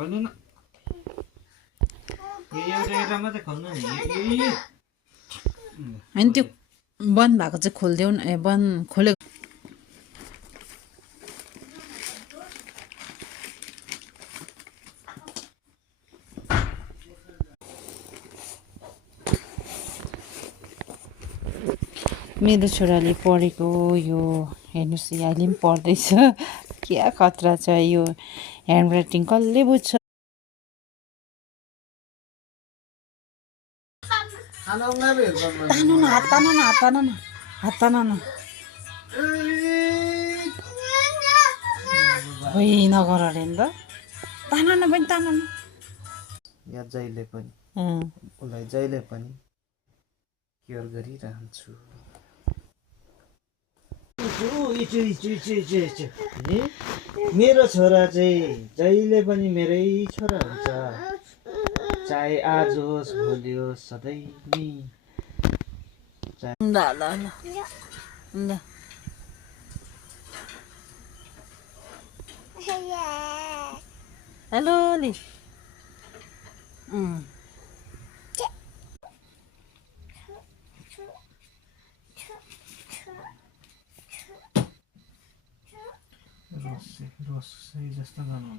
खोल्नु न यो एउटा मात्रै खोल्नु नि हैन त्यो बन्द भएको चाहिँ खोल्देऊ न ए बन्द खोले मेरो छोराले पढेको यो हेर्नुस् अहिले पनि पढ्दैछ क्या खतरा छ यो ह्यान्ड राइटिङ कसले बुझ्छ तान्नु न हात तान्नु न हात तान्नु न हात तान्नु न होइ नगर अरे नि त तान्नु न पनि तान्नु न या जहिले पनि उसलाई जहिले पनि केयर गरिरहन्छु मेरो छोरा चाहिँ जहिले पनि मेरै छोरा हुन्छ चाहे आज होस् भोलि होस् सधैँ नि ल ल ल ल हेलो लि रस चाहिँ जस्तो गर्नु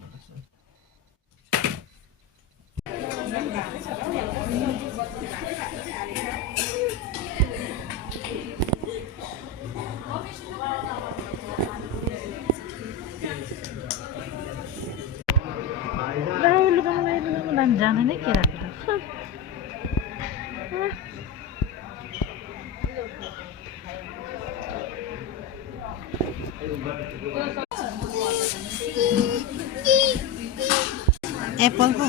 जाने नै के राख्छ एप्पल पो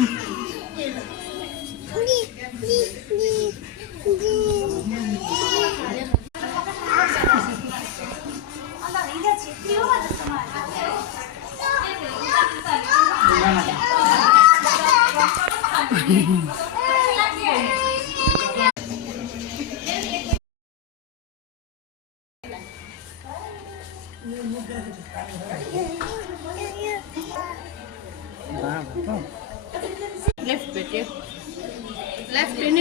Left bit, yeah. Left in